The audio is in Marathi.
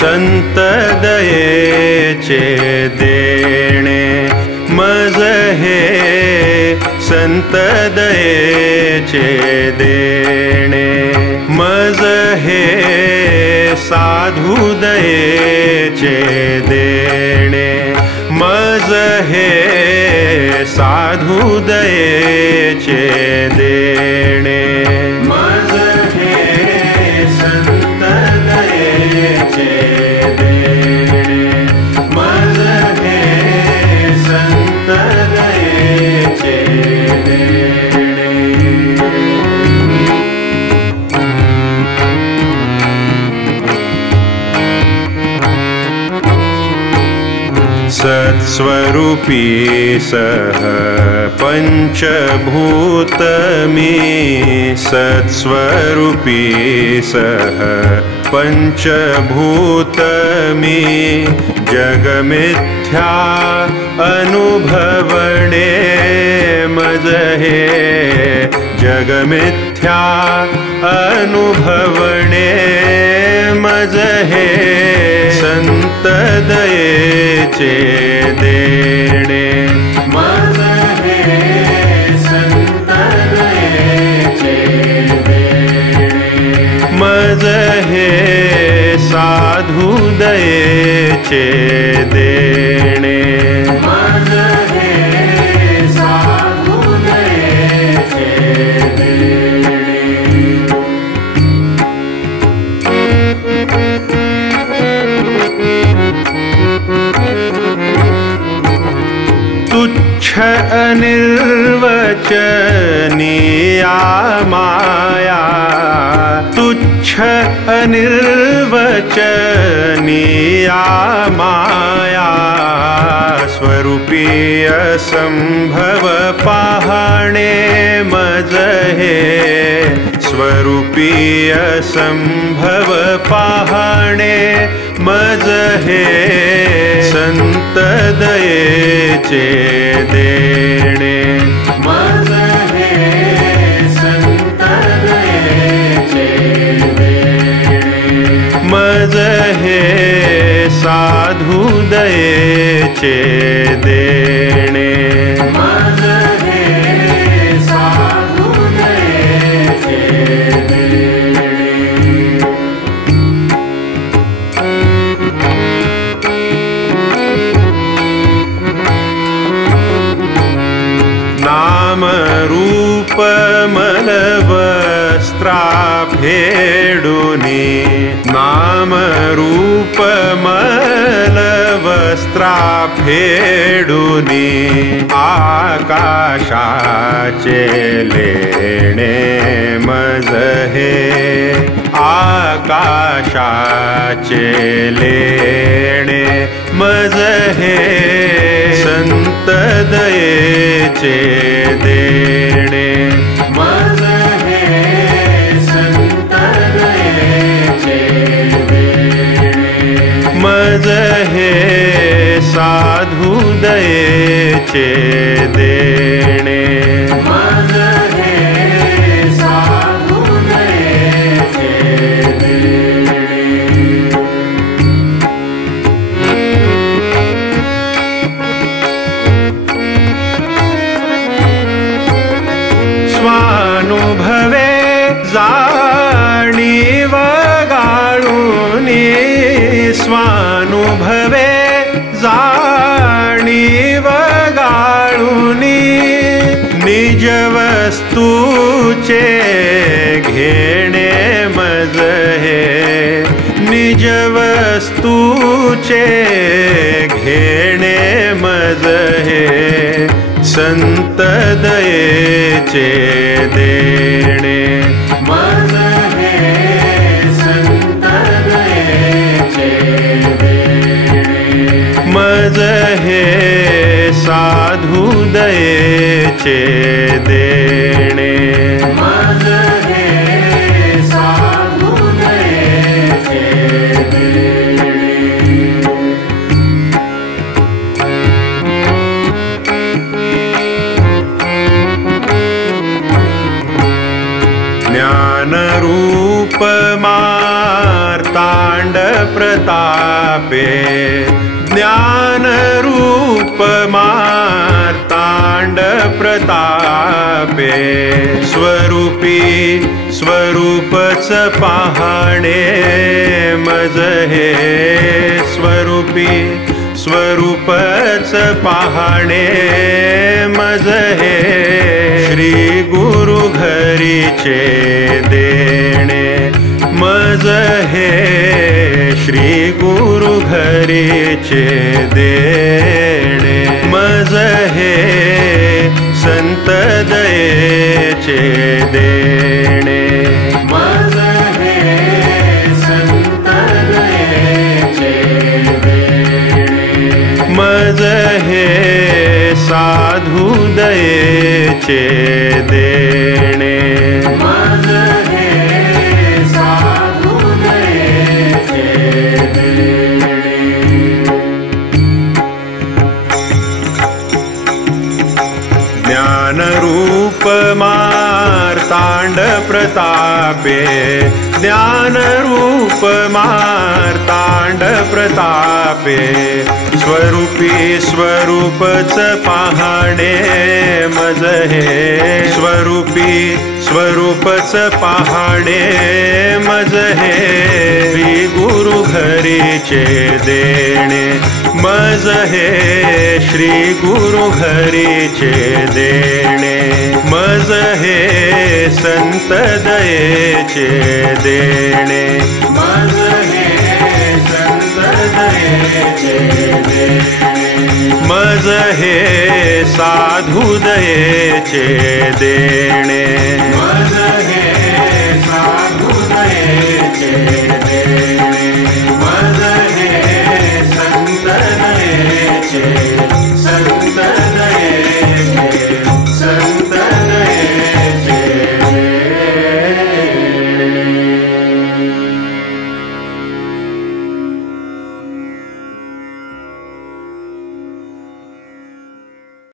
संत दयेचे देणे मज हे संत दयेचे देणे मज हे साधु दयेचे देणे मज हे साधु दयेचे देणे मज हे संत दयेचे देणे मज हे संत दयेचे देणे सत्स्वरूपी सह पंचभूत मी सत्स्वरूपी सह पंचभूत मी जगमिथ्या अनुभवणे मज हे जगमिथ्या अनुभवणे मज हे संत दयेचे देणे मज हे संत दयेचे देणे मज हे साधु दयेचे देणे मज हे साधु दयेचे देणे तुच्छ अनिर्वचनीया माया तुच्छ अनिर्वचनीया माया स्वरूपीय संभव पाहणे मज हे स्वरूपीय संभव पाहणे मज हे संत दयेचे देणे मज हे संत दयेचे देणे मज हे साधु दयेचे देणे मज हे साधु दयेचे देणे नाम रूप मलवस्त्राभेडुनी नाम रूप मलवस्त्राभेडुनी आकाशाचे लेणे मज हे आकाशाचे लेणे मज हे संत दयेचे देणे मज हे संत दयेचे देणे मज हे साधु दयेचे देणे मज हे साधु दयेचे देणे स्वानुभवे जाणीव गाळूनी स्वानुभवे जाणीव गाळूनी निज वस्तूचे घेणे मज हे निज वस्तूचे घेणे मज हे संत दयेचे देणे मज हे संत दयेचे देणे मज हे साधु दयेचे देणे मज हे साधु दयेचे देणे ज्ञान रूप मार्तांड प्रतापे ज्ञानरूप मार्तांड प्रतापे स्वरूपी स्वरूपच पाहणे मज हे स्वरूपी स्वरूपच पाहणे मज हे श्री गुरु घरीचे देणे मज हे श्री गुरु घरीचे देणे मज हे संत दयेचे देणे मज हे संत दयेचे देणे मज हे साधु दयेचे देणे मज हे साधु दयेचे देणे ज्ञानरूप मार्तांड प्रतापे ज्ञानरूप मार्तांड प्रतापे स्वरूपी स्वरूपच पाहणे मज हे स्वरूपी स्वरूपच पाहणे मज हे श्री गुरु घरीचे देणे मज हे श्री गुरु घरीचे देणे मज हे संत दयेचे देणे मज हे संत दयेचे देणे मज हे साधु दयेचे देणे